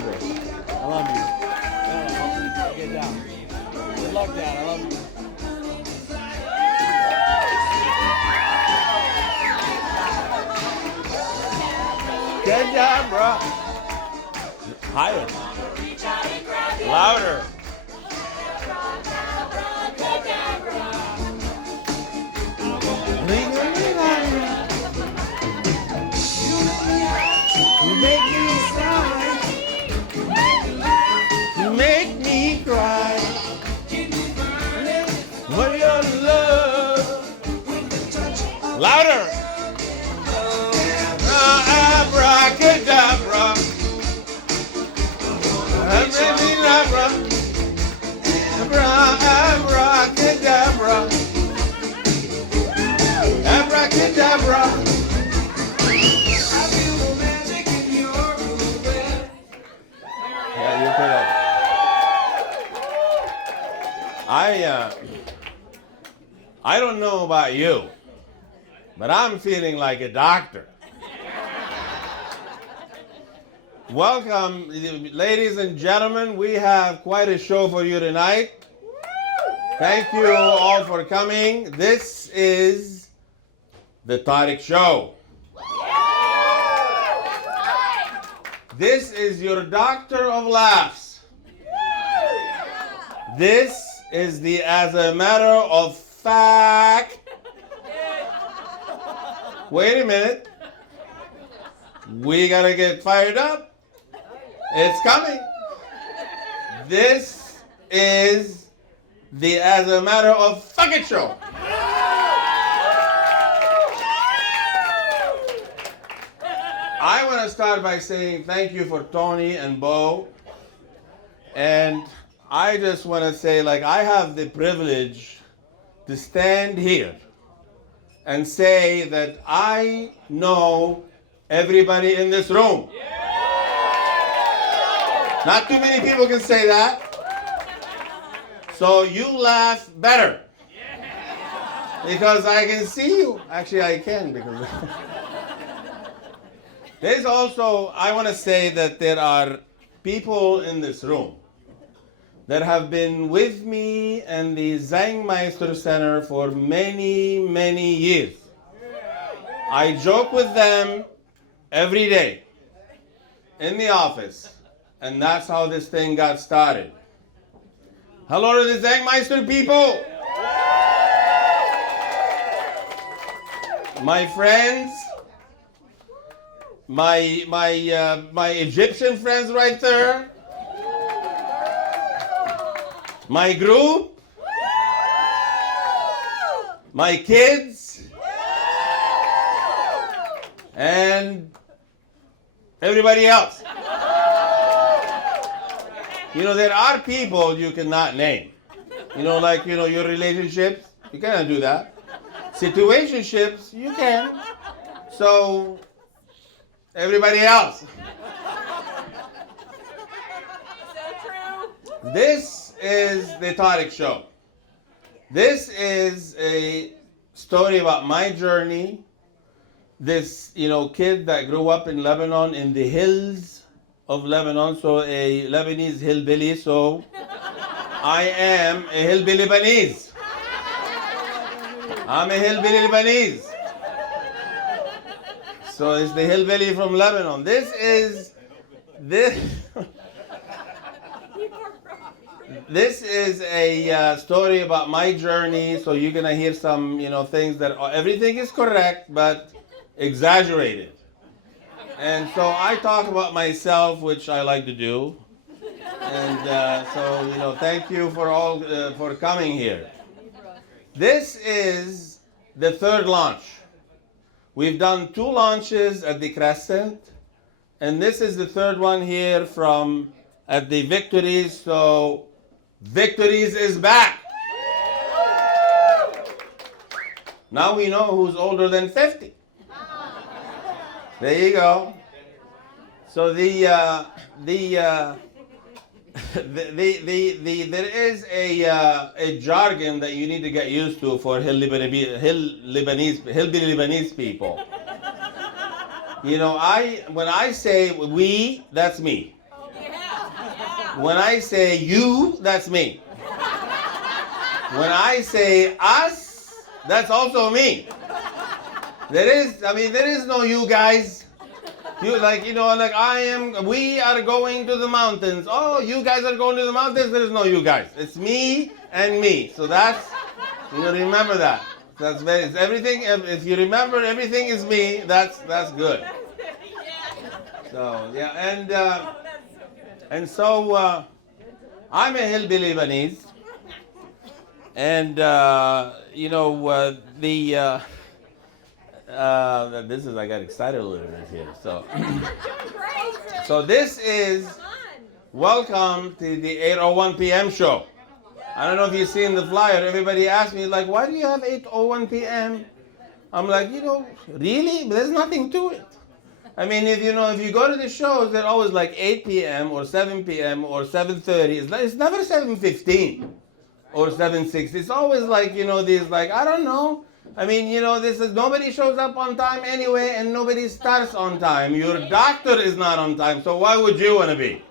louder. I love you. Get down. Good luck, Dad. I love you. Good job, bro. Higher. Louder. You make me cry. You make me cry. For your love. Louder. Abracadabra. Abracadabra. Abracadabra. Abracadabra. Yeah, you put up. I don't know about you, but I'm feeling like a doctor. Welcome, ladies and gentlemen. We have quite a show for you tonight. Thank you all for coming. This is the Tarek Show. This is your doctor of laughs. This is the as a matter of fact. Wait a minute. We gotta get fired up. It's coming. This is the as a matter of fuck it show. I want to start by saying thank you for Tony and Bo. And I just want to say, like, I have the privilege to stand here and say that I know everybody in this room. Not too many people can say that. So you laugh better. Because I can see you. Actually, I can because... There's also, I want to say that there are people in this room that have been with me and the Zangmeister Center for many, many years. I joke with them every day in the office, and that's how this thing got started. Hello to the Zangmeister people. My friends, my Egyptian friends right there, my group, my kids, and everybody else. You know, there are people you cannot name. You know, like, you know, your relationships, you cannot do that. Situationships, you can. So, everybody else. So true. This is the Tarek Show. This is a story about my journey. This, you know, kid that grew up in Lebanon, in the hills of Lebanon, so a Lebanese hillbilly, so I am a hillbilly Lebanese. I'm a hillbilly Lebanese. So it's the hillbilly from Lebanon. This is a story about my journey. So you're gonna hear some, you know, things that everything is correct, but exaggerated. And so I talk about myself, which I like to do. And so, you know, thank you for all for coming here. This is the third launch. We've done 2 launches at the Crescent, and this is the third one here from at the Victories. So Victories is back. Now we know who's older than 50. There you go. So there is a jargon that you need to get used to for hillbilly Lebanese people. You know, when I say we, that's me. When I say you, that's me. When I say us, that's also me. There is no you guys. We are going to the mountains. Oh, you guys are going to the mountains? There is no you guys. It's me and me. So remember that. It's everything. If you remember everything is me, that's good. So, yeah, and so I'm a hillbilly Lebanese. And, I got excited a little bit here. So this is welcome to the 8:01 p.m. show. I don't know if you've seen the flyer. Everybody asks me, like, why do you have 8:01 p.m.? I'm like, really? But there's nothing to it. I mean, if you go to the shows, they're always like 8 p.m. or 7 p.m. or 7:30. It's never 7:15 or 7:60. It's always like, these, like, I don't know. I mean, nobody shows up on time anyway, and nobody starts on time. Your doctor is not on time, so why would you want to be?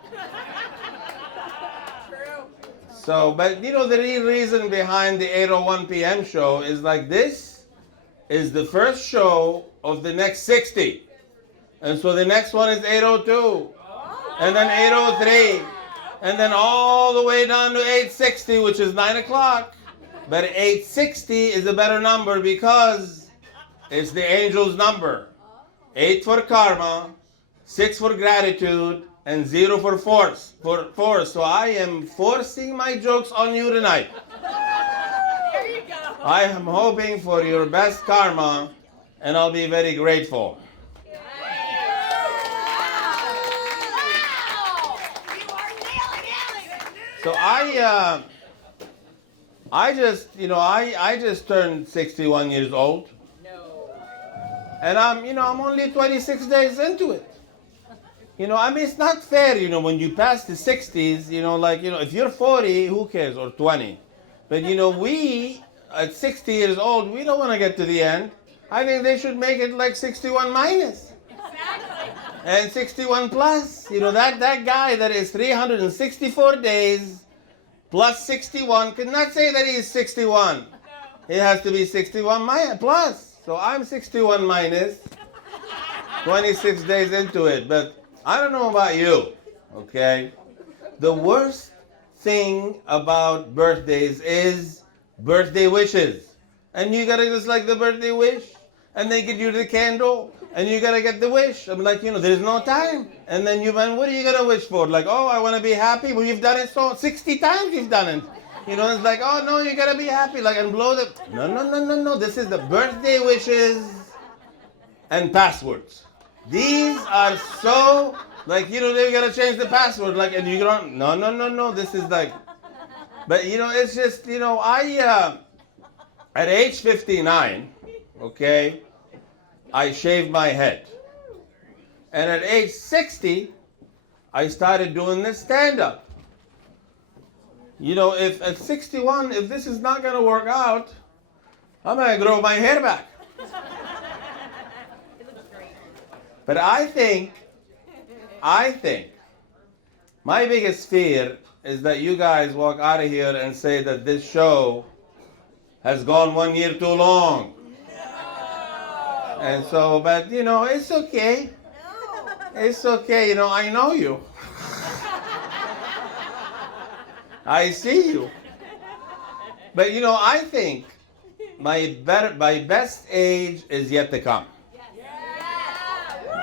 So, but the real reason behind the 8:01 p.m. show is like this is the first show of the next 60. And so the next one is 8:02, and then 8:03, and then all the way down to 8:60, which is 9 o'clock. But 8:60 is a better number because it's the angel's number. 8 for karma, 6 for gratitude, and 0 for force. So I am forcing my jokes on you tonight. There you go. I am hoping for your best karma, and I'll be very grateful. So I just turned 61 years old. No. And I'm only 26 days into it. It's not fair, when you pass the 60s, if you're 40, who cares, or 20. But, we, at 60 years old, we don't want to get to the end. I think they should make it like 61 minus. Exactly. And 61 plus. That guy that is 364 days plus 61 cannot say that he is 61. No. He has to be 61 plus. So I'm 61 minus, 26 days into it. But I don't know about you, okay? The worst thing about birthdays is birthday wishes. And you gotta just like the birthday wish, and they give you the candle, and you gotta get the wish. I'm like, there's no time. And then what are you gonna wish for? Like, oh, I wanna be happy. Well, you've done it 60 times you've done it. It's like, oh no, you gotta be happy. Like, and blow the, no. This is the birthday wishes and passwords. These are so, like, they gotta change the password. Like, and you don't, no. This is like, but it's just, at age 59, okay, I shaved my head. And at age 60, I started doing this stand-up. If at 61, if this is not going to work out, I'm going to grow my hair back. It looks great. But I think, my biggest fear is that you guys walk out of here and say that this show has gone 1 year too long. And so, but it's okay. No. It's okay, I know you. I see you. But I think my best age is yet to come.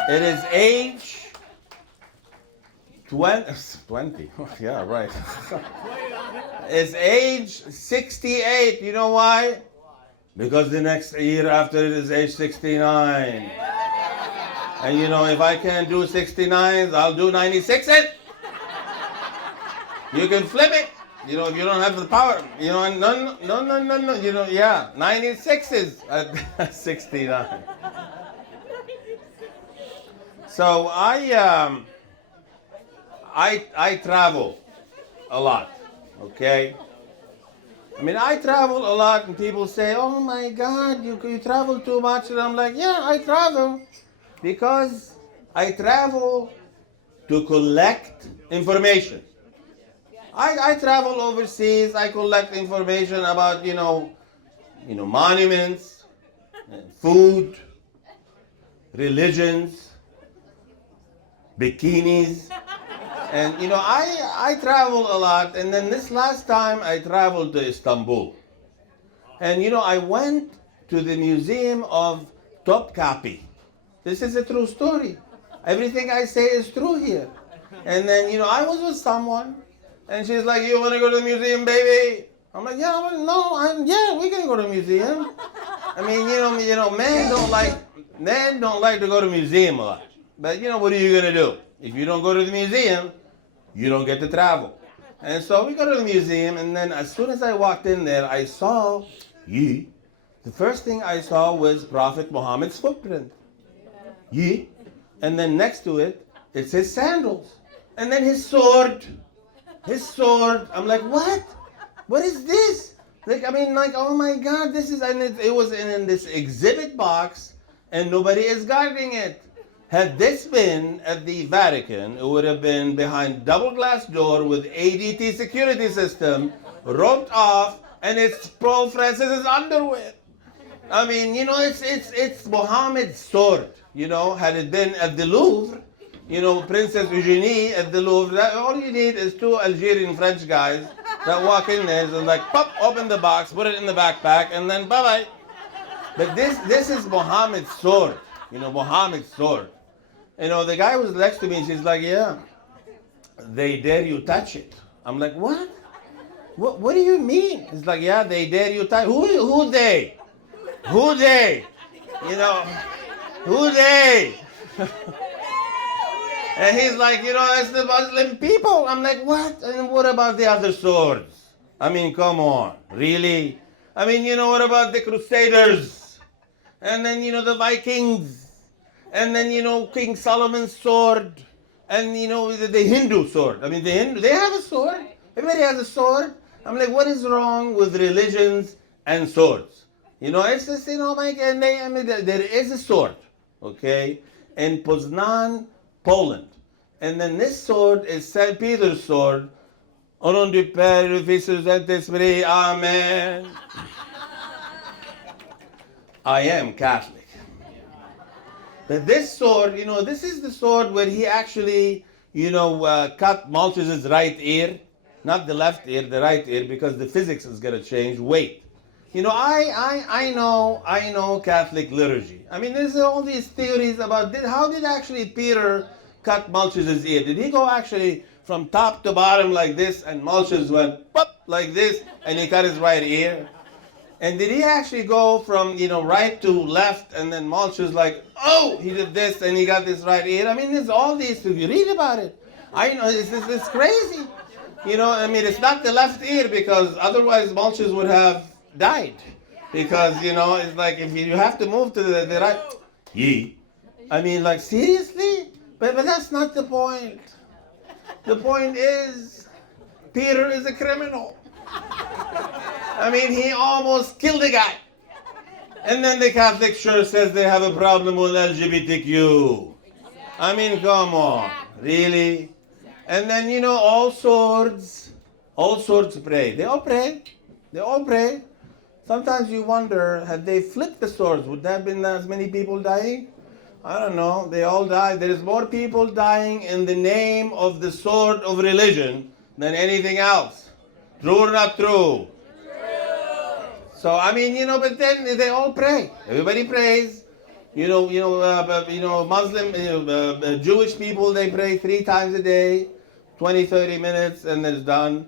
It is age 20. Yeah, right. It's age 68. You know why? Because the next year after it is age 69. And if I can't do 69s, I'll do 96s. You can flip it. If you don't have the power. No. 96s at 69. So I travel a lot, okay? I travel a lot, and people say, oh my God, you travel too much. And I'm like, yeah, I travel because I travel to collect information. I travel overseas. I collect information about, monuments, food, religions, bikinis. And, I travel a lot. And then this last time I traveled to Istanbul. And, I went to the Museum of Topkapi. This is a true story. Everything I say is true here. And then, I was with someone, and she's like, "You want to go to the museum, baby?" I'm like, "Yeah, yeah, we can go to the museum." I mean, men don't like to go to museum a lot. But what are you gonna do? If you don't go to the museum, you don't get to travel. And so we go to the museum, and then as soon as I walked in there, I saw, the first thing I saw was Prophet Muhammad's footprint. And then next to it, it's his sandals. And then his sword. I'm like, what? What is this? Oh my God, this is, and it was in this exhibit box, and nobody is guarding it. Had this been at the Vatican, it would have been behind double glass door with ADT security system, roped off, and it's Pope Francis's underwear. I mean, it's Muhammad's sword. Had it been at the Louvre, Princess Eugenie at the Louvre, all you need is two Algerian French guys that walk in there and like, pop, open the box, put it in the backpack, and then bye-bye. But this is Muhammad's sword, Muhammad's sword. The guy was next to me, and she's like, "Yeah, they dare you touch it." I'm like, "What? What do you mean?" He's like, "Yeah, they dare you touch. Who they? Who they? Who they?" And he's like, "It's the Muslim people." I'm like, "What? And what about the other swords? I mean, come on, really? I mean, what about the Crusaders? And then, the Vikings? And then, King Solomon's sword? And, the Hindu sword? I mean, they have a sword. Everybody has a sword. I'm like, what is wrong with religions and swords? It's just, there is a sword, okay, in Poznan, Poland. And then this sword is St. Peter's sword. Au nom du Père, du Fils et du Saint-Esprit, Amen. I am Catholic. But this sword, this is the sword where he actually, cut Malchus's right ear. Not the left ear, the right ear, because the physics is going to change. Wait. I know Catholic liturgy. I mean, there's all these theories about how did actually Peter cut Malchus's ear? Did he go actually from top to bottom like this, and Malchus went pop like this, and he cut his right ear? And did he actually go from, right to left, and then Malchus like, oh, he did this, and he got this right ear? I mean, there's all these, if you read about it. I know, it's crazy. It's not the left ear, because otherwise Malchus would have died. Because, it's like, if you have to move to the right, I mean, like, seriously? But that's not the point. The point is, Peter is a criminal. I mean, he almost killed a guy. And then the Catholic Church says they have a problem with LGBTQ. I mean, come on. Really? And then, all swords pray. They all pray. They all pray. Sometimes you wonder, had they flipped the swords, would there have been as many people dying? I don't know. They all died. There is more people dying in the name of the sword of religion than anything else. True or not true? So, I mean, but then they all pray. Everybody prays. Muslim, Jewish people, they pray 3 times a day, 20, 30 minutes, and then it's done.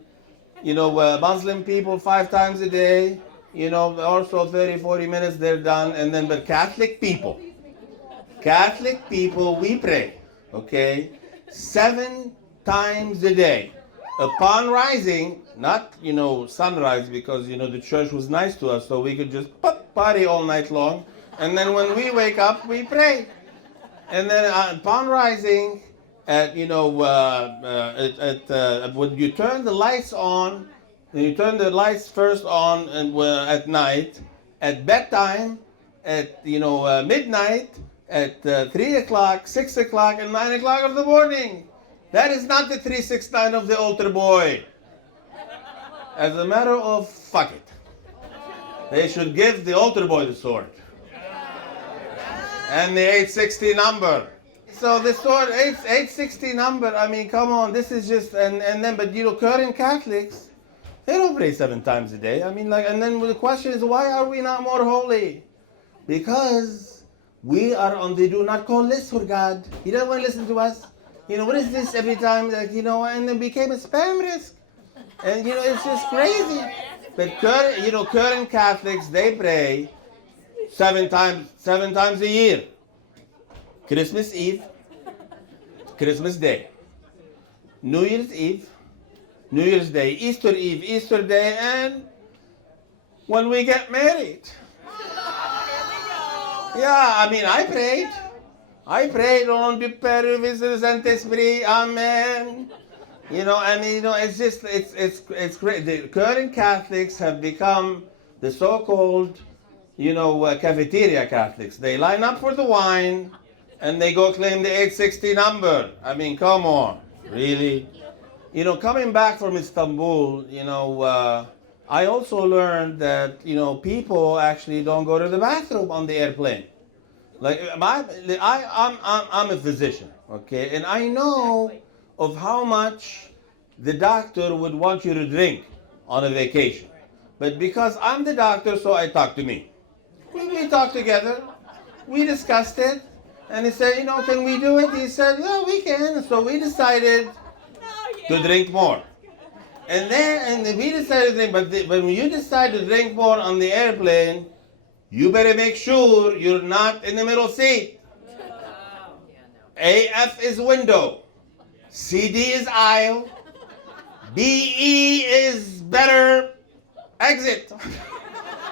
Muslim people 5 times a day, also 30, 40 minutes, they're done. And then, but Catholic people, we pray, okay, 7 times a day. Upon rising, not, sunrise, because, the church was nice to us, so we could just party all night long. And then when we wake up, we pray. And then upon rising, when you turn the lights on, you turn the lights first on and at night, at bedtime, at, midnight, at 3 o'clock, 6 o'clock, and 9 o'clock of the morning. That is not the 369 of the altar boy. As a matter of fuck it, they should give the altar boy the sword and the 860 number. So the sword, 860 number, I mean, come on, this is just, and then, but current Catholics, they don't pray 7 times a day. I mean, and then the question is, why are we not more holy? Because we are on the do not call list for God. He doesn't want to listen to us. What is this every time, and then became a spam risk. And, it's just crazy. But current Catholics, they pray 7 times a year. Christmas Eve, Christmas Day, New Year's Eve, New Year's Day, Easter Eve, Easter Day, and when we get married. Yeah, I mean, I prayed on the Père Fils Saint-Esprit, Amen. It's just, it's great. The current Catholics have become the so-called, cafeteria Catholics. They line up for the wine, and they go claim the 860 number. I mean, come on, really? Coming back from Istanbul, I also learned that, people actually don't go to the bathroom on the airplane. Like, I'm a physician, okay? And I know of how much the doctor would want you to drink on a vacation. But because I'm the doctor, so I talk to me. We talked together. We discussed it. And he said, can we do it? He said, yeah, we can. So we decided to drink more. And we decided to drink, but when you decide to drink more on the airplane, you better make sure you're not in the middle seat. AF is window. CD is aisle. BE is better exit.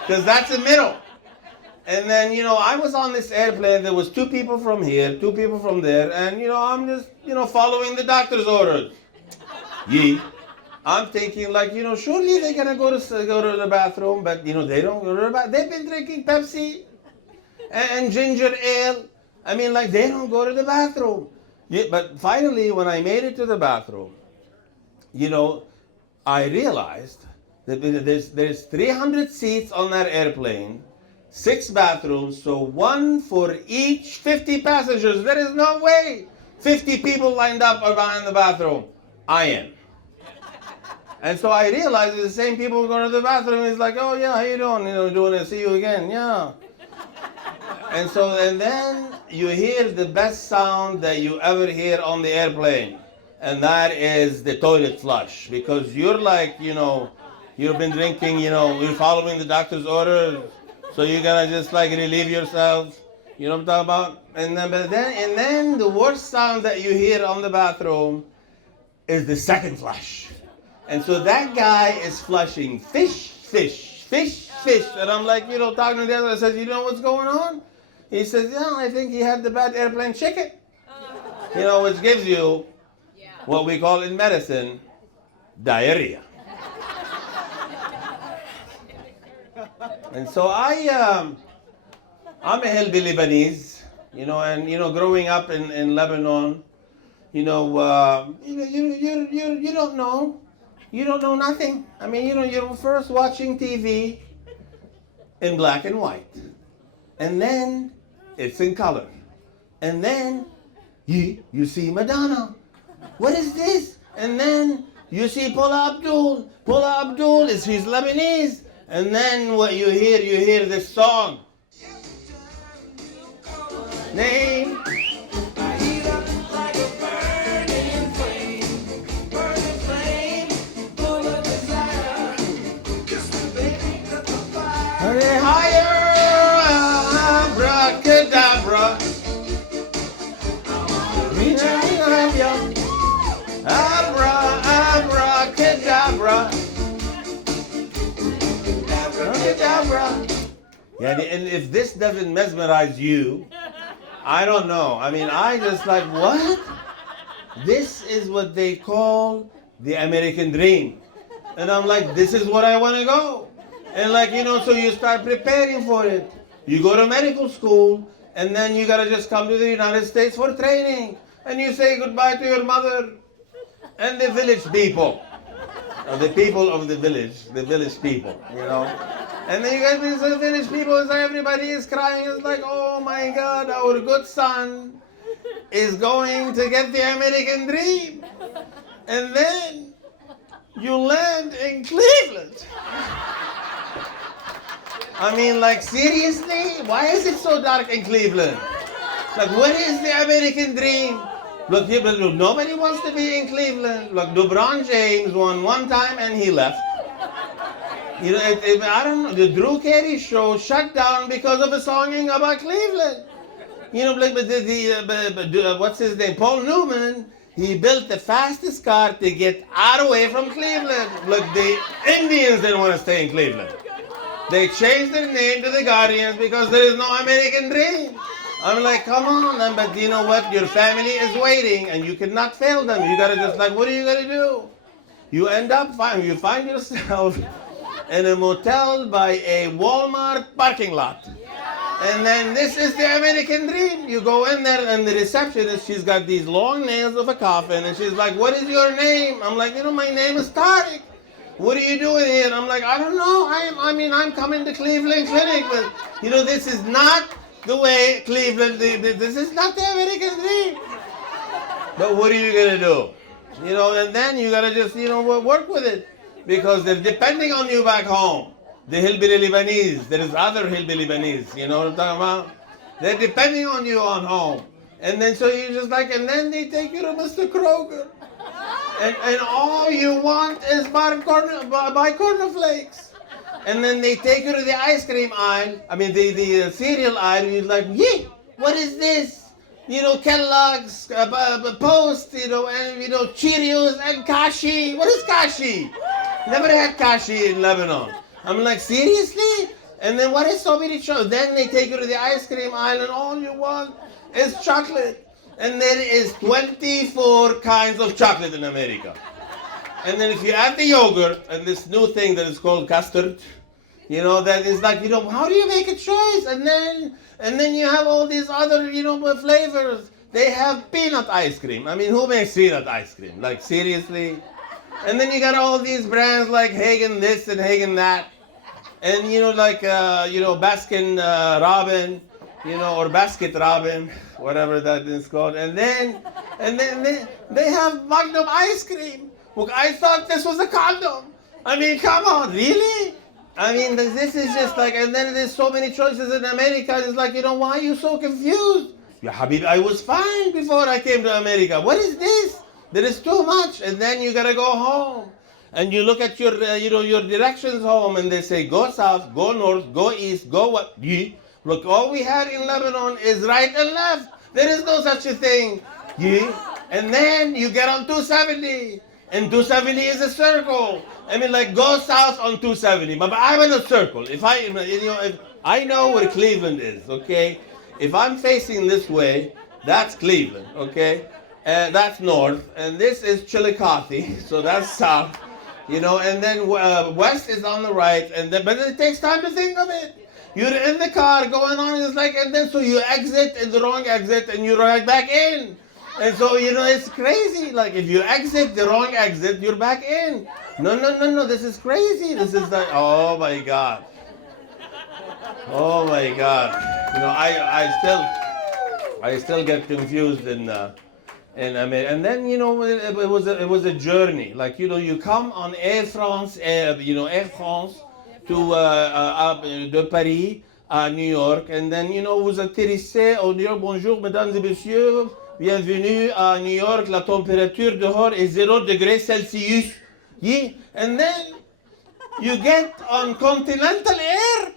Because that's the middle. And then, I was on this airplane. There was 2 people from here, 2 people from there. And, I'm just, following the doctor's orders. I'm thinking surely they're going to go to the bathroom. But, they don't go to the bathroom. They've been drinking Pepsi and ginger ale. I mean, they don't go to the bathroom. But finally, when I made it to the bathroom, I realized that there's 300 seats on that airplane. 6 bathrooms, so 1 for each 50 passengers. There is no way 50 people lined up are behind the bathroom. I am. And so I realized that the same people going to the bathroom is like, oh yeah, how you doing? Doing it, see you again, yeah. And then you hear the best sound that you ever hear on the airplane. And that is the toilet flush. Because you're like, you've been drinking, you're following the doctor's orders. So you're gonna just relieve yourself, you know what I'm talking about? And then the worst sound that you hear on the bathroom is the second flush. And so that guy is flushing fish, fish, fish, fish. And I'm talking to the other, I said, you know what's going on? He says, yeah, I think he had the bad airplane chicken. Which gives you what we call in medicine, diarrhea. And so I'm a hillbilly Lebanese, and growing up in Lebanon, you don't know nothing. I mean, you're first watching TV in black and white, and then it's in color, and then you see Madonna. What is this? And then you see Paula Abdul. Paula Abdul he's Lebanese. And then what you hear this song. Name. I heat up like a burning flame, full of desire. Kiss me, baby, cut the fire. Higher, abracadabra. Abracadabra. Yeah, and if this doesn't mesmerize you, I don't know. I mean, I just what? This is what they call the American dream. And I'm this is what I want to go. And so you start preparing for it. You go to medical school, and then you got to just come to the United States for training. And you say goodbye to your mother and the village people. The people of the village people, you know. And then you get these village people, and everybody is crying. It's like, oh my God, our good son is going to get the American dream. And then you land in Cleveland. I mean, like, seriously? Why is it so dark in Cleveland? Like, what is the American dream? Look, nobody wants to be in Cleveland. Look, LeBron James won one time and he left. You know, I don't know. The Drew Carey show shut down because of a songing about Cleveland. You know, like, but what's his name? Paul Newman. He built the fastest car to get out away from Cleveland. Look, the Indians didn't want to stay in Cleveland. They changed their name to the Guardians because there is no American dream. I'm like, come on, but you know what? Your family is waiting, and you cannot fail them. You gotta just like, what are you gonna do? You end up you find yourself in a motel by a Walmart parking lot. And then this is the American dream. You go in there, and the receptionist, she's got these long nails of a coffin, and she's like, what is your name? I'm like, you know, my name is Tarek. What are you doing here? And I'm like, I don't know. I'm coming to Cleveland Clinic, but you know, this is not the way Cleveland. This is not the American dream. But what are you gonna do? You know, and then you gotta just work with it because they're depending on you back home. The hillbilly Lebanese. There is other hillbilly Lebanese. You know what I'm talking about? They're depending on you on home, and then so you just like, and then they take you to Mr. Kroger. And all you want is buy cornflakes. And then they take you to the ice cream aisle. I mean, the cereal aisle. And you're like, yeah, what is this? You know, Kellogg's, Post, and Cheerios and Kashi. What is Kashi? Never had Kashi in Lebanon. I'm like, seriously? And then what is so many choices? Then they take you to the ice cream aisle, and all you want is chocolate. And there is 24 kinds of chocolate in America. And then if you add the yogurt and this new thing that is called custard, that is like, how do you make a choice? And then you have all these other, flavors. They have peanut ice cream. I mean, who makes peanut ice cream? Like, seriously? And then you got all these brands like Hagen this and Hagen that. And, Baskin Robin, or Basket Robin, whatever that is called. And then they have Magnum ice cream. Look, I thought this was a condom. I mean, come on, really? I mean, this is just like, and then there's so many choices in America. It's like, why are you so confused? Yeah, Habib, I was fine before I came to America. What is this? There is too much. And then you gotta go home. And you look at your, your directions home, and they say, go south, go north, go east, go what? Look, all we had in Lebanon is right and left. There is no such a thing. And then you get on 270. And 270 is a circle. I mean, like, go south on 270. But I'm in a circle. If I know where Cleveland is, okay? If I'm facing this way, that's Cleveland, okay? And that's north. And this is Chillicothe, so that's south. And then west is on the right. But it takes time to think of it. You're in the car going on, and it's like, and then so you exit in the wrong exit, and you're right back in. And so, it's crazy. Like, if you exit the wrong exit, you're back in. No, this is crazy. This is like, oh my God. Oh my God. I still get confused in America. And then, it was a journey. Like, you come on Air France, Air France to de Paris à New York. And then, vous atterrissez au New York. Bonjour, mesdames et messieurs. Bienvenue à New York. La température dehors est 0 degrés Celsius. Yeah. And then you get on Continental Air.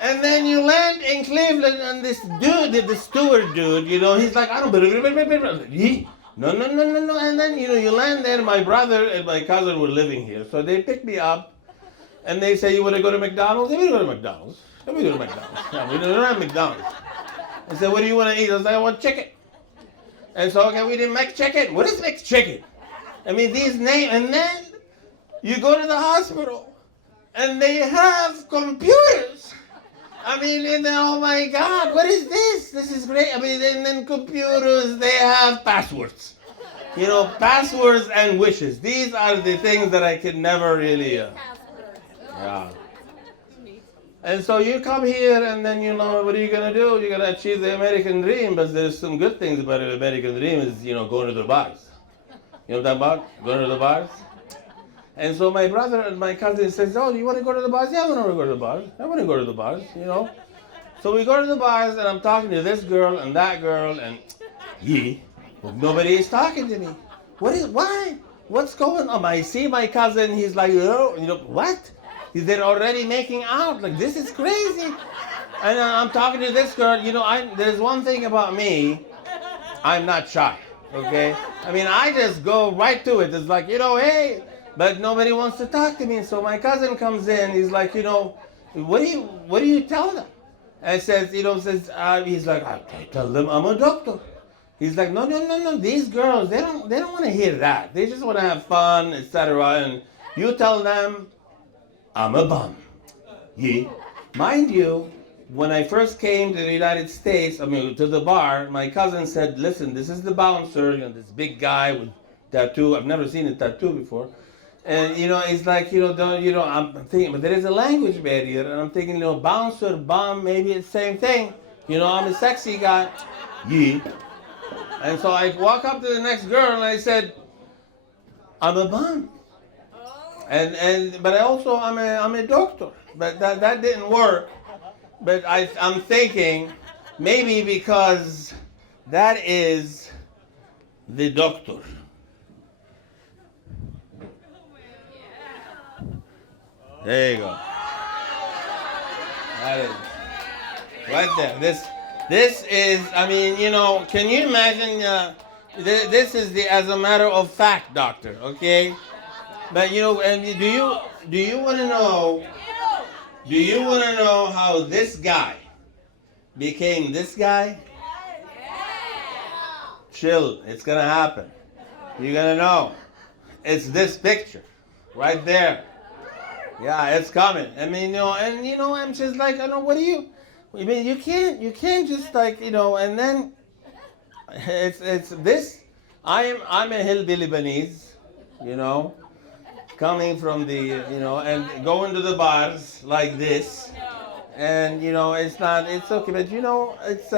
And then you land in Cleveland, and this dude, the steward dude, he's like, I don't believe. No. And then, you land there. My brother and my cousin were living here. So they pick me up, and they say, you want to go to McDonald's? Let me go to McDonald's. Let me go to McDonald's. No, we don't have McDonald's. I said, what do you want to eat? I was like, I want chicken. And so, okay, we didn't make chicken. What is mixed chicken? I mean, these names. And then you go to the hospital, and they have computers. I mean, oh my God, what is this? This is great. I mean, and then computers, they have passwords. Passwords and wishes. These are the things that I can never really. Yeah. And so you come here, and then what are you gonna do? You're gonna achieve the American dream, but there's some good things about the American dream. Is going to the bars. You know what I'm talking about? Going to the bars. And so my brother and my cousin says, "Oh, do you want to go to the bars?" "Yeah, I want to go to the bars. I want to go to the bars. So we go to the bars, and I'm talking to this girl and that girl, and nobody is talking to me. Why? What's going on? I see my cousin. He's like, what? They're already making out. Like, this is crazy. And I'm talking to this girl. There's one thing about me. I'm not shy. Okay. I just go right to it. It's like, hey. But nobody wants to talk to me. So my cousin comes in. He's like, what do you tell them? And says, he's like, I tell them I'm a doctor. He's like, no. These girls, they don't want to hear that. They just want to have fun, etc. And you tell them I'm a bum. Yeah. Mind you, when I first came to the United States, to the bar, my cousin said, listen, this is the bouncer, this big guy with tattoo. I've never seen a tattoo before. And, it's like, I'm thinking, but there is a language barrier. And I'm thinking, bouncer, bum, maybe it's the same thing. I'm a sexy guy. Yeah. And so I walk up to the next girl and I said, I'm a bum. But I'm a doctor. But that didn't work. But I'm thinking, maybe because that is the doctor. There you go. That is right there. This is, can you imagine? This is as a matter of fact, doctor. Okay, but and do you want to know? Do you want to know how this guy became this guy? Chill. It's gonna happen. You're gonna know. It's this picture, right there. Yeah, it's coming. I'm just like, what do you? You can't just like, and then it's this. I'm a hillbilly Lebanese, coming from the, and going to the bars like this, and it's okay, but it's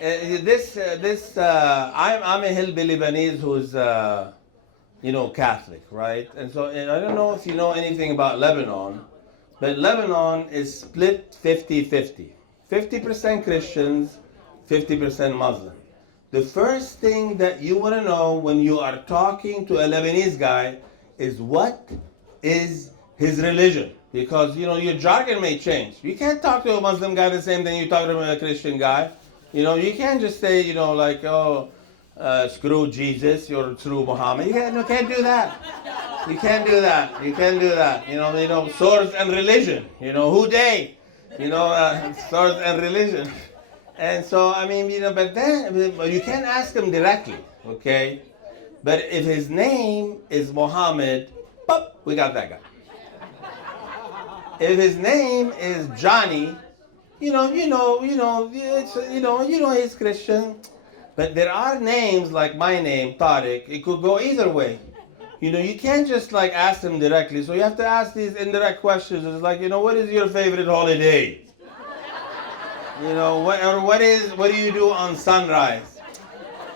this. I'm a hillbilly Lebanese who's Catholic, right? And so, and I don't know if you know anything about Lebanon, but Lebanon is split 50-50. 50% Christians, 50% Muslim. The first thing that you want to know when you are talking to a Lebanese guy is what is his religion. Because, your jargon may change. You can't talk to a Muslim guy the same thing you talk to a Christian guy. You can't just say, screw Jesus or screw Muhammad. You can't do that. You can't do that. You can't do that. Swords and religion. Who they? Swords and religion. And so, but then you can't ask him directly, okay? But if his name is Muhammad, pop, we got that guy. If his name is Johnny, he's Christian. But there are names like my name, Tarek. It could go either way. You can't just like ask them directly. So you have to ask these indirect questions. It's like, what is your favorite holiday? What do you do on sunrise?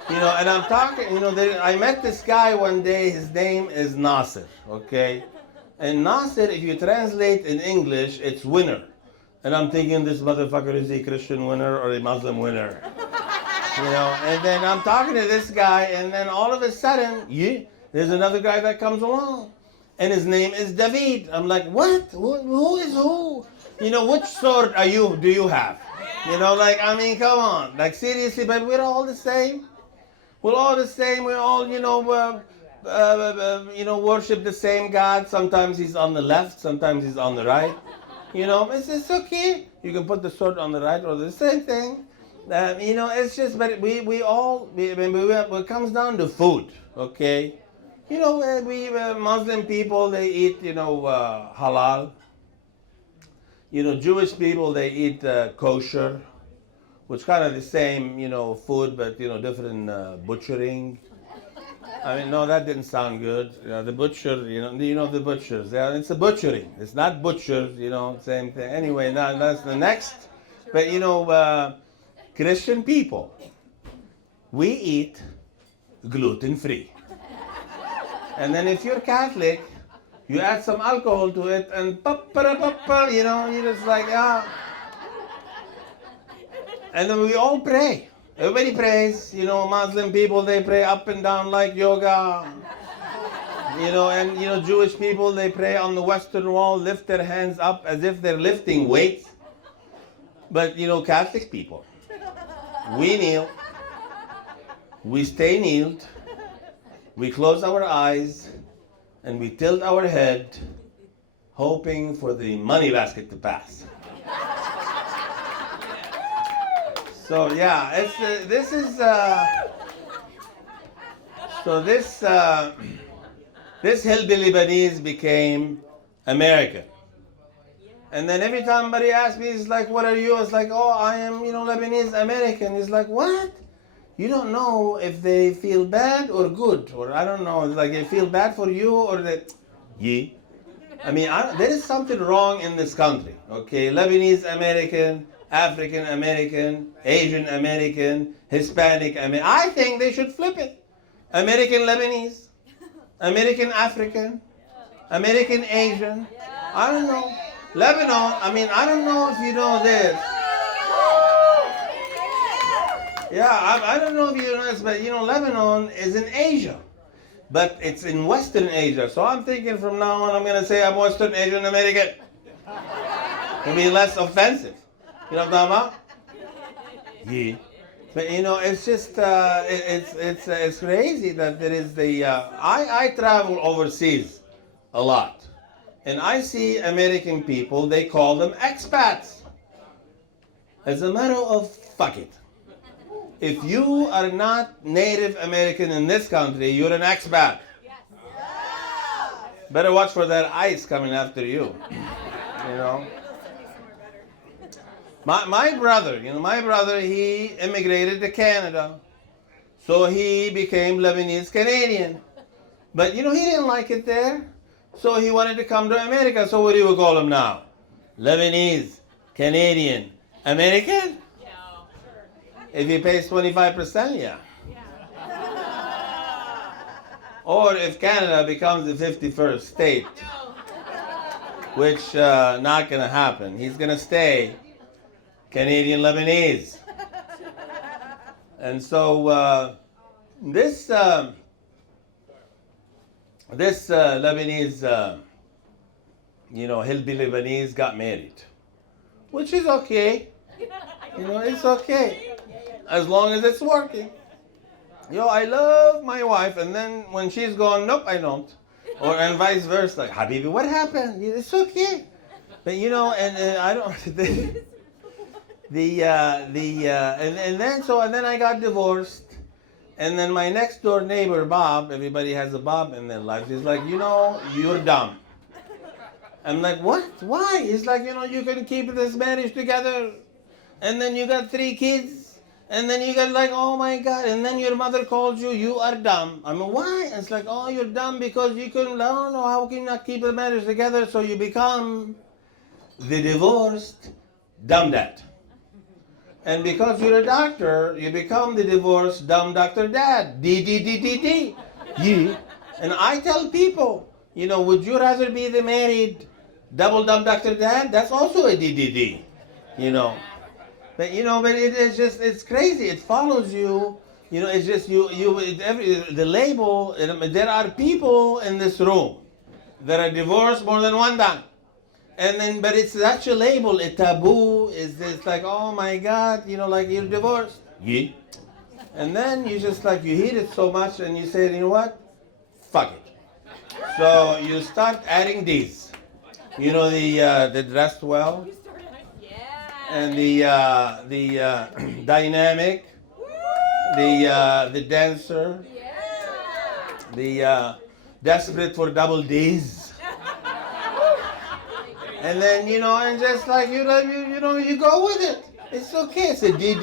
And I'm talking, I met this guy one day. His name is Nasser, okay? And Nasser, if you translate in English, it's winner. And I'm thinking, this motherfucker is a Christian winner or a Muslim winner. And then I'm talking to this guy, and then all of a sudden, there's another guy that comes along, and his name is David. I'm like, what? Who is who? Which sword do you have? Come on. Like, seriously, but we're all the same. We're all the same. We all, worship the same God. Sometimes he's on the left, sometimes he's on the right. It's okay. You can put the sword on the right or the same thing. It's just, but it comes down to food, okay? We Muslim people, they eat, halal. Jewish people, they eat kosher. which kind of the same, food, but different butchering. I mean, no, that didn't sound good. The butcher, the butchers. Yeah, it's a butchering. It's not butchers, same thing. Anyway, now that's the next. But Christian people, we eat gluten free. And then if you're Catholic, you add some alcohol to it, and you're just like, ah. And then we all pray. Everybody prays. Muslim people, they pray up and down like yoga. And Jewish people, they pray on the Western Wall, lift their hands up as if they're lifting weights. But Catholic people, we kneel, we stay kneeled, we close our eyes, and we tilt our head, hoping for the money basket to pass. So yeah, this hillbilly Lebanese became American. And then every time somebody asks me, it's like, what are you? It's like, oh, I am, Lebanese American. It's like, what? You don't know if they feel bad or good, or I don't know. It's like they feel bad for you or they, yeah. I mean, there is something wrong in this country, okay? Lebanese American, African American, Asian American, Hispanic American. I think they should flip it. American Lebanese, American African, American Asian. I don't know. Lebanon, I mean, I don't know if you know this. Yeah, I don't know if you know this, but Lebanon is in Asia. But it's in Western Asia. So I'm thinking from now on, I'm going to say I'm Western Asian American. To be less offensive. You know what I'm talking about? Yeah. But it's just, it's crazy that there is I travel overseas a lot. And I see American people, they call them expats. As a matter of fuck it. If you are not Native American in this country, you're an expat. Yes. Better watch for that ICE coming after you. My brother, he immigrated to Canada. So he became Lebanese Canadian. But he didn't like it there. So he wanted to come to America. So what do you call him now? Lebanese, Canadian, American? Yeah, sure. If he pays 25%, yeah. Or if Canada becomes the 51st state, which not going to happen. He's going to stay Canadian Lebanese. And so this Lebanese, hillbilly Lebanese got married, which is okay. It's okay as long as it's working. I love my wife, and then when she's gone, nope, I don't, and vice versa. Habibi, what happened? It's okay, but and I don't. And then I got divorced. And then my next door neighbor, Bob, everybody has a Bob in their life. He's like, you're dumb. I'm like, what? Why? He's like, you can keep this marriage together. And then you got 3 kids. And then you got like, oh my God. And then your mother calls you, you are dumb. I mean, why? It's like, oh, you're dumb because you couldn't, I don't know, how can you not keep the marriage together? So you become the divorced dumb dad. And because you're a doctor, you become the divorced dumb doctor dad. D. Yeah. And I tell people, would you rather be the married double dumb doctor dad? That's also a D. But it's crazy. It follows you. It's just the label. There are people in this room that are divorced more than one time. But it's such a label, a taboo. It's like, oh my God, like you're divorced. Yeah. And then you just you hate it so much and you say, you know what? Fuck it. So you start adding these. The dressed well. Yeah. And the dynamic. The dancer. Yeah. The desperate for double D's. And then, and just you go with it. It's okay. It's a D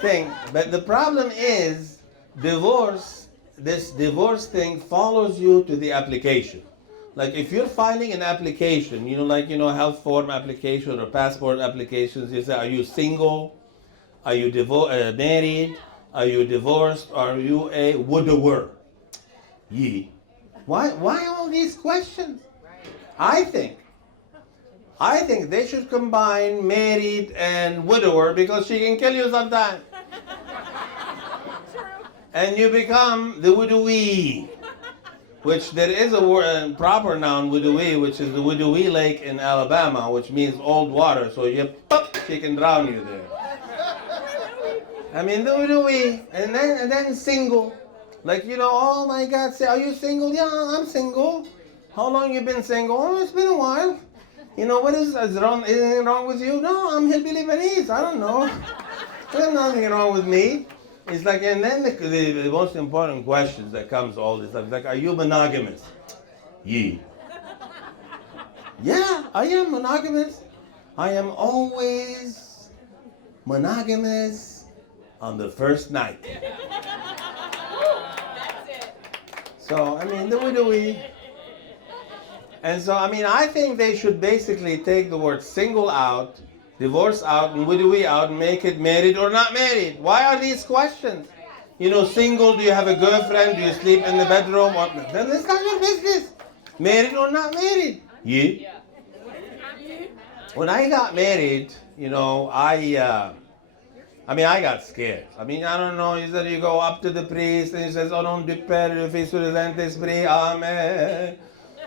thing. But the problem is divorce. This divorce thing follows you to the application. Like if you're filing an application, health form application or passport applications, you say, are you single? Are you married? Are you divorced? Are you a widower? Ye. Why all these questions? I think they should combine married and widower because she can kill you sometime. And you become the widowee, which there is a proper noun, widowee, which is the Widowee Lake in Alabama, which means old water. So she can drown you there. I mean, the widowee, and then single. Like, oh my God, say, are you single? Yeah, I'm single. How long you been single? Oh, it's been a while. What is wrong? Anything wrong with you? No, I'm hillbilly Lebanese. I don't know. There's nothing wrong with me. It's like, and then the most important questions that comes all this stuff, like, are you monogamous? Ye. Yeah, I am monogamous. I am always monogamous on the first night. That's it. So, I mean, the widowee. And so, I mean, I think they should basically take the word single out, divorce out, and widowee out, and make it married or not married. Why are these questions? Single, do you have a girlfriend? Do you sleep in the bedroom? Then it's not your business. Married or not married? Yeah. When I got married, I got scared. I don't know. He said, you go up to the priest and he says, "Oh, non duper, le fils de Saint-Esprit, amen."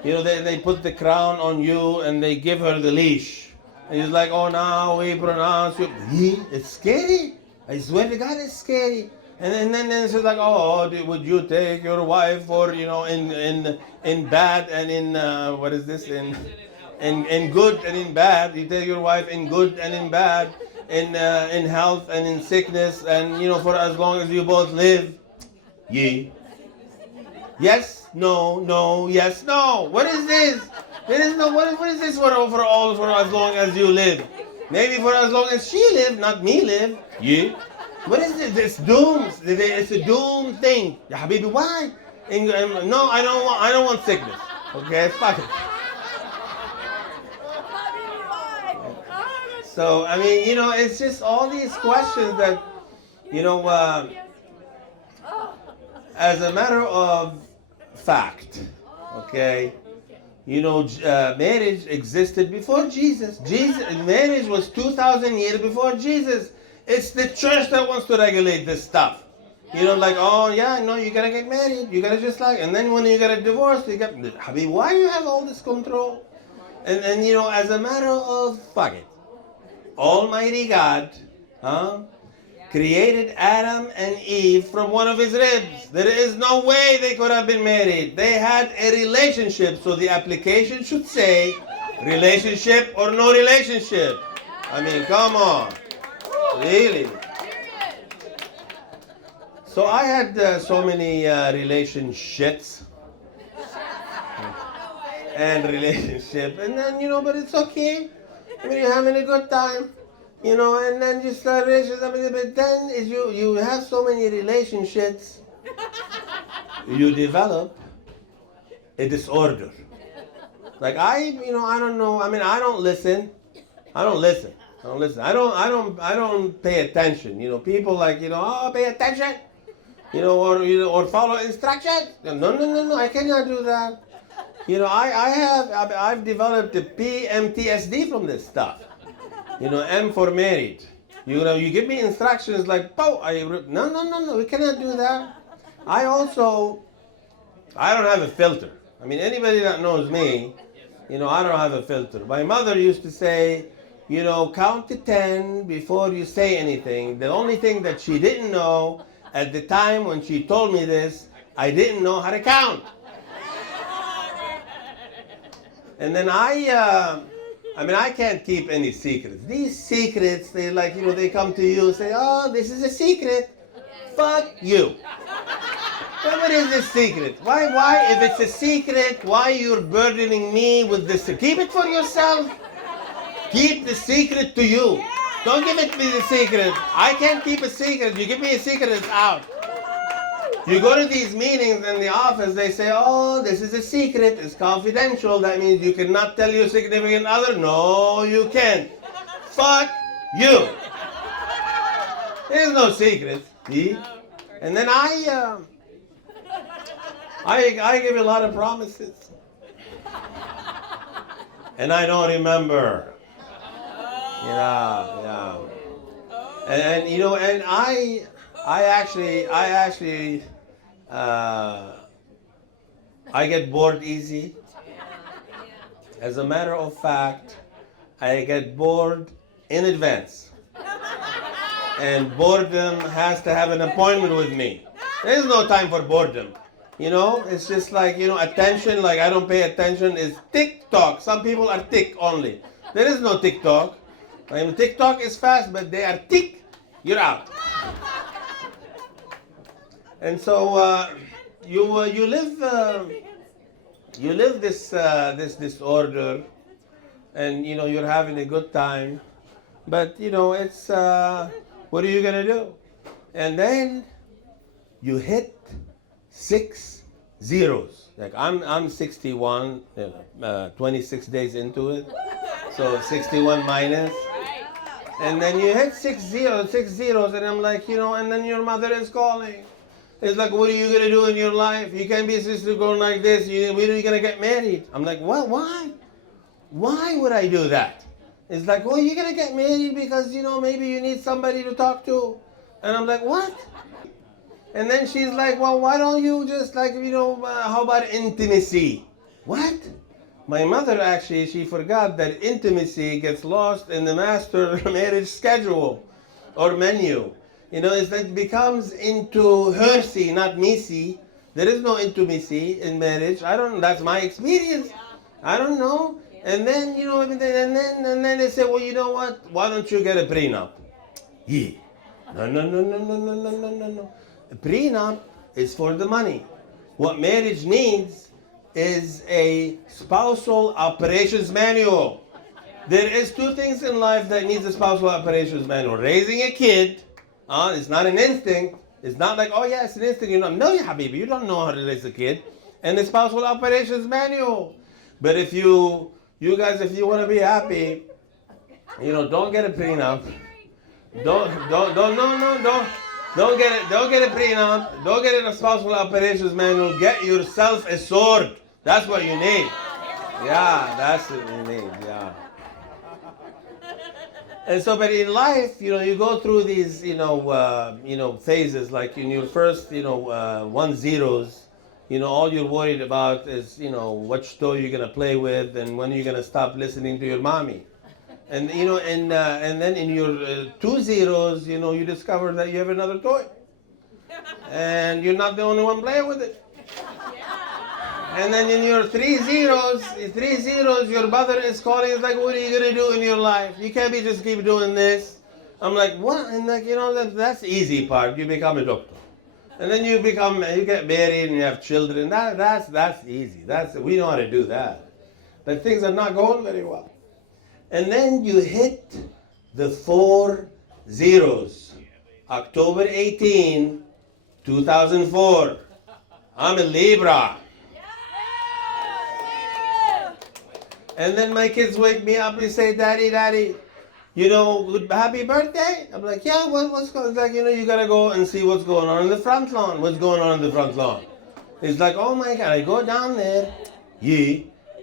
They put the crown on you and they give her the leash. And he's like, "Oh, now we pronounce you." It's scary. I swear to God, it's scary. And then she's like, "Oh, would you take your wife for, in bad and in, what is this, in good and in bad? You take your wife in good and in bad, in health and in sickness, and, for as long as you both live." Ye. Yes, no, yes, no. What is this? There is no, what is this for as long as you live? Maybe for as long as she live, not me live. Yeah. What is this? It's doom. It's a doom thing. Ya Habibi, why? No, I don't want sickness. Okay, fuck it. So, it's just all these questions that, as a matter of fact, okay, marriage existed before Jesus. Marriage was 2,000 years before Jesus. It's the church that wants to regulate this stuff. Like, oh yeah, no, you gotta get married, you gotta and then when you get a divorce, Habib, why do you have all this control? And as a matter of fuck it, Almighty God, created Adam and Eve from one of his ribs. There is no way they could have been married. They had a relationship, so the application should say relationship or no relationship. Come on. Really? So I had so many relationships and relationship, and then, but it's okay. You're having a good time. And then you start relationship, but then is you have so many relationships, you develop a disorder. Like I don't know. I don't listen. I don't pay attention. People like, oh, pay attention. Or follow instructions. No, I cannot do that. I've developed a PMTSD from this stuff. M for married. You give me instructions like, no, we cannot do that. I don't have a filter. Anybody that knows me, I don't have a filter. My mother used to say, count to 10 before you say anything. The only thing that she didn't know at the time when she told me this, I didn't know how to count. And then I can't keep any secrets. These secrets, they come to you and say, "Oh, this is a secret." Fuck you. What is this secret? Why, if it's a secret, why you're burdening me with this? Keep it for yourself. Keep the secret to you. Don't give it me the secret. I can't keep a secret. You give me a secret, it's out. You go to these meetings in the office, they say, oh, this is a secret, it's confidential. That means you cannot tell your significant other. No, you can't. Fuck you. There's no secret. See? And then I give a lot of promises. And I don't remember. Yeah. And you know, and I actually I get bored easy. As a matter of fact, I get bored in advance. And boredom has to have an appointment with me. There's no time for boredom. You know, it's just like, you know, attention, like I don't pay attention, is TikTok. Some people are tick only. There is no TikTok. I mean, TikTok is fast, but they are tick, you're out. And so you live this disorder, and you know you're having a good time, but you know it's what are you gonna do? And then you hit 6 zeros. Like I'm 61, 26 days into it, so 61 minus. And then you hit 6 zeros, and I'm like, you know, and then your mother is calling. It's like, what are you gonna do in your life? You can't be sister going like this. When are you gonna get married? I'm like, what? Why? Why would I do that? It's like, well, you're gonna get married because you know maybe you need somebody to talk to. And I'm like, what? And then she's like, well, why don't you just like, you know, how about intimacy? What? My mother actually, she forgot that intimacy gets lost in the master marriage schedule or menu. You know, it becomes into hersey, not missy. There is no intimacy in marriage. That's my experience. I don't know. And then, you know, and then they say, well, you know what? Why don't you get a prenup? Yeah. No. A prenup is for the money. What marriage needs is a spousal operations manual. There is 2 things in life that needs a spousal operations manual. Raising a kid, it's not an instinct. It's not like, oh yeah, it's an instinct. You know, no, ya habibi, you don't know how to raise a kid. And the spousal operations manual. But if you guys, if you want to be happy, you know, don't get a prenup. Don't get a prenup. Don't get a spousal operations manual. Get yourself a sword. That's what you need. Yeah, that's what you need. Yeah. And so, but in life, you know, you go through these, phases. Like in your first, 1 zeros, you know, all you're worried about is, you know, which toy you're gonna play with, and when you're gonna stop listening to your mommy. And you know, and then in your 2 zeros, you know, you discover that you have another toy, and you're not the only one playing with it. And then in your 3 zeros, your mother is calling. It's like, what are you gonna do in your life? You can't be just keep doing this. I'm like, what? And like, you know, that's the easy part. You become a doctor, and then you get married and you have children. That's easy. We know how to do that. But things are not going very well. And then you hit the 4 zeros. October 18, 2004. I'm a Libra. And then my kids wake me up and say, Daddy, you know, happy birthday. I'm like, yeah, what's going on? Like, you know, you got to go and see what's going on in the front lawn. What's going on in the front lawn? It's like, oh my God, I go down there,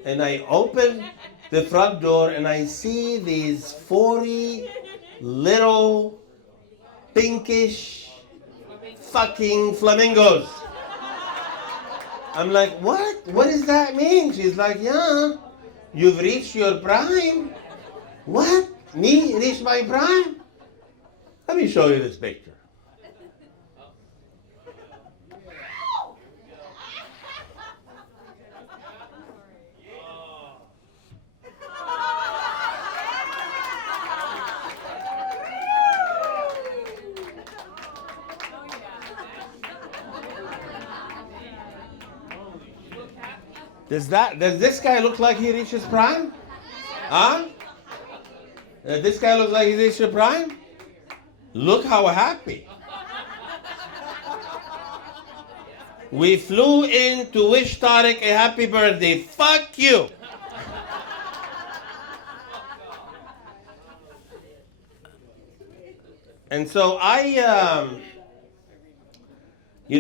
and I open the front door and I see these 40 little pinkish fucking flamingos. I'm like, what? What does that mean? She's like, yeah, you've reached your prime. What? Me reach my prime? Let me show you this picture. Does this guy look like he reached his prime? Huh? This guy looks like he's Asia Prime. Look how happy. We flew in to wish Tarek a happy birthday. Fuck you. And so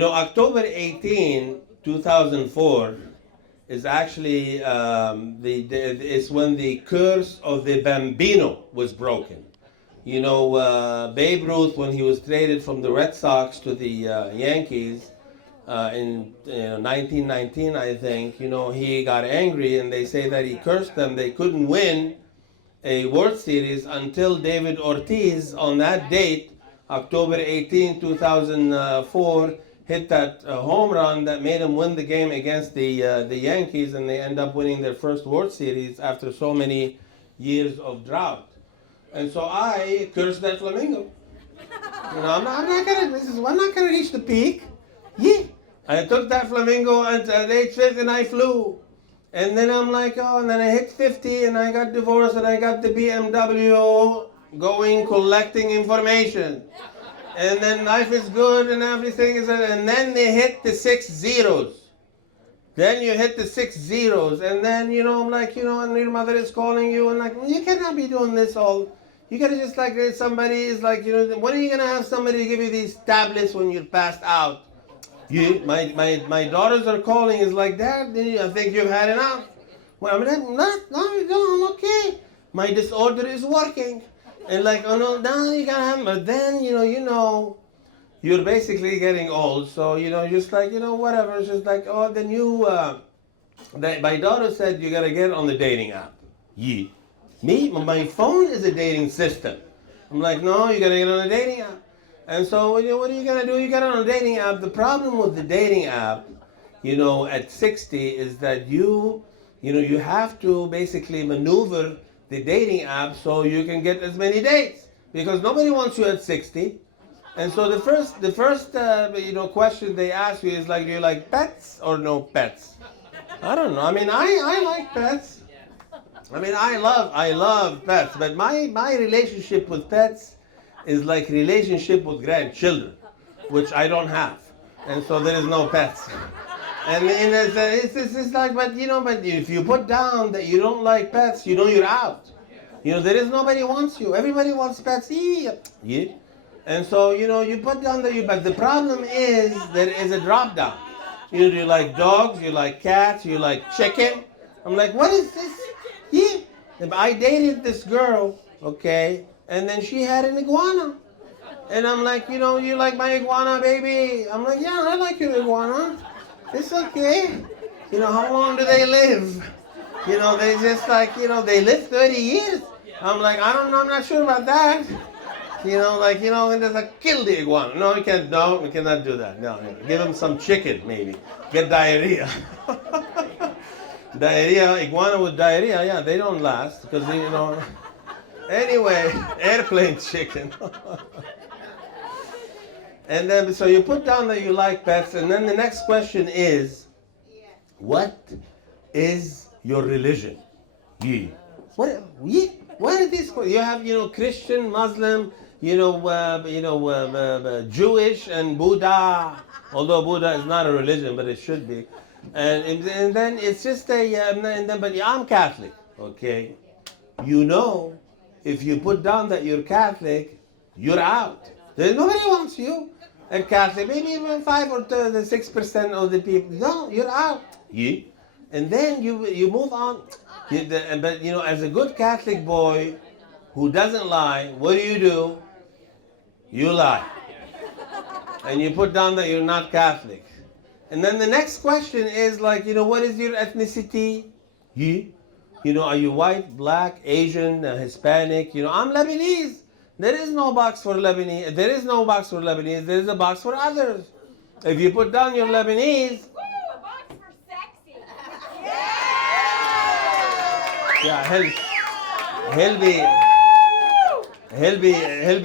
October 18, 2004 is actually is when the curse of the Bambino was broken. Babe Ruth, when he was traded from the Red Sox to the Yankees in 1919, I think, he got angry and they say that he cursed them. They couldn't win a World Series until David Ortiz, on that date, October 18, 2004, hit that home run that made him win the game against the Yankees, and they end up winning their first World Series after so many years of drought. And so I cursed that flamingo. I'm not gonna reach the peak. Yeah. I took that flamingo at age 50 and I flew. And then I'm like, and then I hit 50 and I got divorced and I got the BMW going collecting information. And then life is good and everything is, and then they hit the 6 zeros. Then you hit the 6 zeros, and then, I'm like, and your mother is calling you, and like, you cannot be doing this all. You gotta just like, somebody is like, when are you gonna have somebody to give you these tablets when you're passed out? My daughters are calling, is like, Dad, I think you've had enough. Well, I'm okay. My disorder is working. And like, oh no, now you gotta have, but then, you're basically getting old. So, just like, whatever. It's just like, my daughter said you gotta get on the dating app. Yeah. Me? My phone is a dating system. I'm like, no, you gotta get on the dating app. And so, what are you gonna do? You get on a dating app. The problem with the dating app, at 60 is that you have to basically maneuver the dating app so you can get as many dates, because nobody wants you at 60. And so the first question they ask you is like, do you like pets or no pets? I don't know. I mean, I like pets. I mean, I love pets, but my relationship with pets is like relationship with grandchildren, which I don't have, and so there is no pets. And it's like, but if you put down that you don't like pets, you're out. There is nobody wants you. Everybody wants pets. Yeah. And so you put down that but the problem is there is a drop down. Do you like dogs? You like cats? You like chicken? I'm like, what is this? Yeah. I dated this girl, okay, and then she had an iguana. And I'm like, you like my iguana, baby? I'm like, yeah, I like your iguana. It's okay. How long do they live? They just like, they live 30 years. I'm like, I don't know, I'm not sure about that. And there's like, kill the iguana. No, we cannot do that. No. Give him some chicken, maybe. Get diarrhea. Diarrhea, iguana with diarrhea, yeah, they don't last, because, Anyway, airplane chicken. And then, so you put down that you like pets, and then the next question is, what is your religion? Yeah. What are these? You have, Christian, Muslim, Jewish, and Buddha. Although Buddha is not a religion, but it should be. And then it's just but I'm Catholic, okay? If you put down that you're Catholic, you're out. Nobody wants you. And Catholic, maybe even 5 or 6% of the people. No, you're out. Yeah. And then you move on. But as a good Catholic boy who doesn't lie, what do? You lie. And you put down that you're not Catholic. And then the next question is like, what is your ethnicity? Yeah. Are you white, black, Asian, Hispanic? I'm Lebanese. There is no box for Lebanese. There is no box for Lebanese. There is a box for others. If you put down your Lebanese, a box for sexy. yeah, he'll be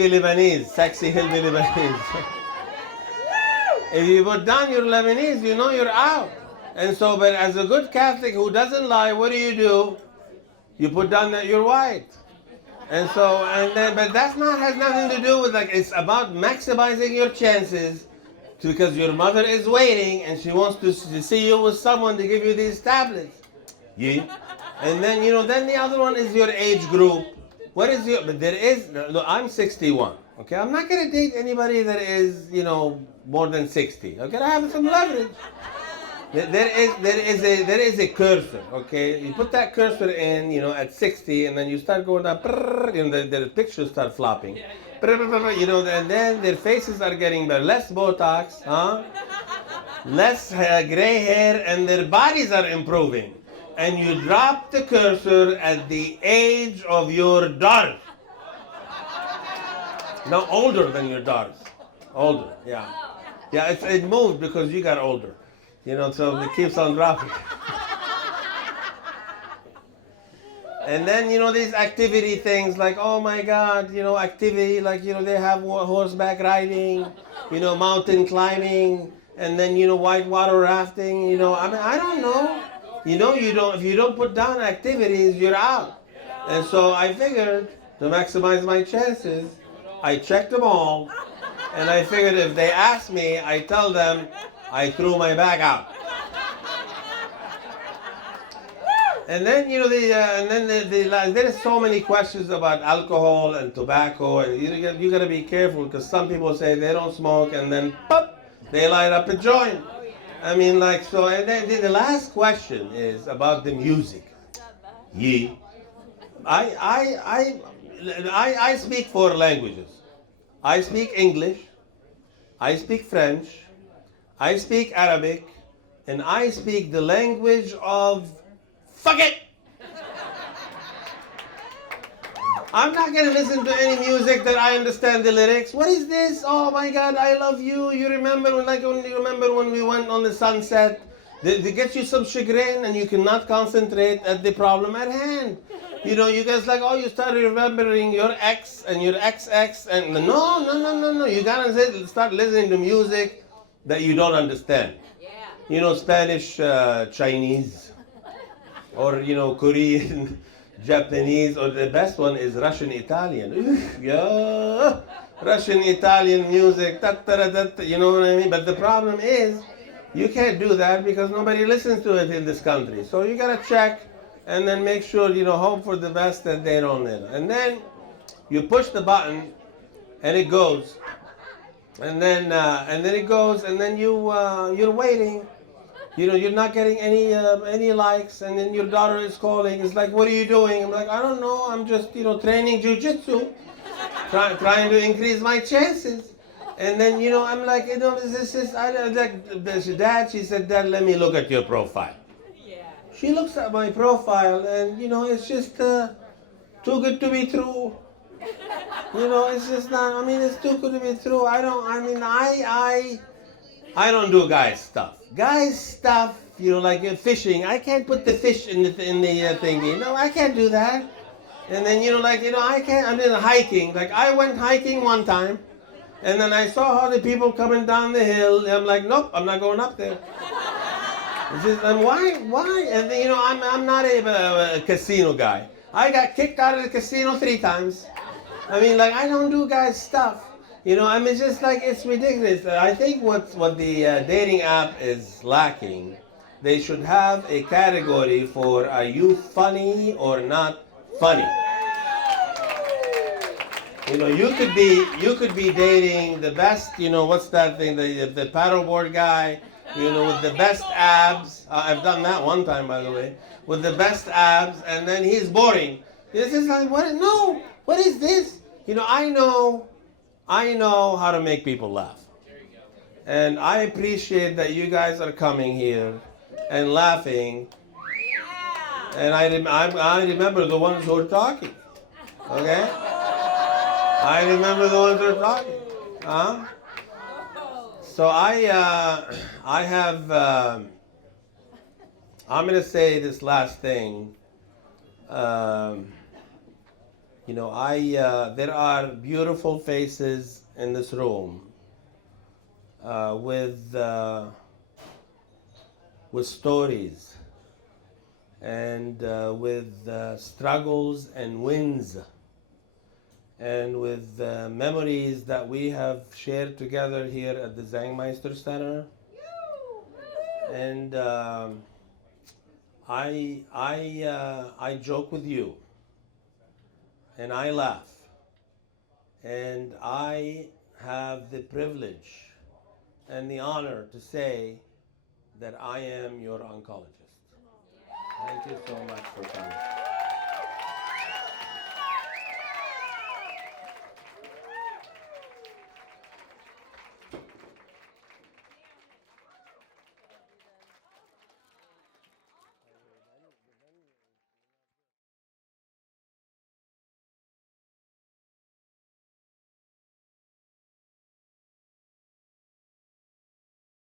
Lebanese, sexy, he'll be Lebanese. If you put down your Lebanese, you're out. And so, but as a good Catholic who doesn't lie, what do? You put down that you're white. And so, but that's not has nothing to do with like it's about maximizing your chances, because your mother is waiting and she wants to see you with someone to give you these tablets. Yeah. And then then the other one is your age group. What is your? But there is. No, I'm 61. Okay, I'm not gonna date anybody that is more than 60. Okay, I have some leverage. There is a cursor. Okay, you put that cursor in at 60, and then you start going down. The pictures start flopping. And then their faces are getting better, less Botox, huh? Less gray hair, and their bodies are improving. And you drop the cursor at the age of your daughter. No, older than your daughters. Older, yeah. Yeah, it moved because you got older. So it keeps on dropping. And then, these activity things like, oh my God, activity, like, they have horseback riding, mountain climbing, and then, whitewater rafting, I don't know. If you don't put down activities, you're out. And so I figured to maximize my chances, I checked them all, and I figured if they ask me, I tell them I threw my bag out. And then there is so many questions about alcohol and tobacco, and you gotta be careful because some people say they don't smoke, and then pop, they light up a joint. I mean, like so. And then the last question is about the music. Yeah, I speak four languages. I speak English, I speak French, I speak Arabic, and I speak the language of fuck it. I'm not gonna listen to any music that I understand the lyrics. What is this? Oh my God, I love you. You remember when we went on the sunset? They get you some chagrin and you cannot concentrate at the problem at hand. You guys like, oh, you start remembering your ex and your ex and no. You gotta start listening to music that you don't understand. Spanish, Chinese, or Korean, Japanese, or the best one is Russian Italian. Yeah, Russian Italian music. You know what I mean? But the problem is, you can't do that because nobody listens to it in this country. So you gotta check and then make sure hope for the best that they don't. And then you push the button, and it goes, and then it goes, and then you're waiting. You're not getting any likes, and then your daughter is calling. It's like, what are you doing? I'm like, I don't know. I'm just training jujitsu, trying to increase my chances. And then I'm like, this is Dad. She said, Dad, let me look at your profile. She looks at my profile, and it's just too good to be true. It's just not. I mean, it's too good to be true. I don't do guys stuff. Guys stuff, like fishing. I can't put the fish in the thingy. No, I can't do that. And then I can't. I'm in hiking. Like I went hiking one time, and then I saw how the people coming down the hill. And I'm like, nope, I'm not going up there. And why? And then, I'm not a casino guy. I got kicked out of the casino 3 times. I mean, like I don't do guys stuff. I mean, just like it's ridiculous. I think what the dating app is lacking, they should have a category for are you funny or not funny. You could be dating the best. What's that thing? The paddleboard guy. With the best abs. I've done that one time, by the way. With the best abs, and then he's boring. This is like what? No. What is this? I know how to make people laugh. And I appreciate that you guys are coming here and laughing. And I remember the ones who are talking. Okay? I remember the ones who are talking. Huh? So I have, I'm going to say this last thing. There are beautiful faces in this room with stories and with struggles and wins and with the memories that we have shared together here at the Zangmeister Center. And I joke with you, and I laugh, and I have the privilege and the honor to say that I am your oncologist. Thank you so much for coming.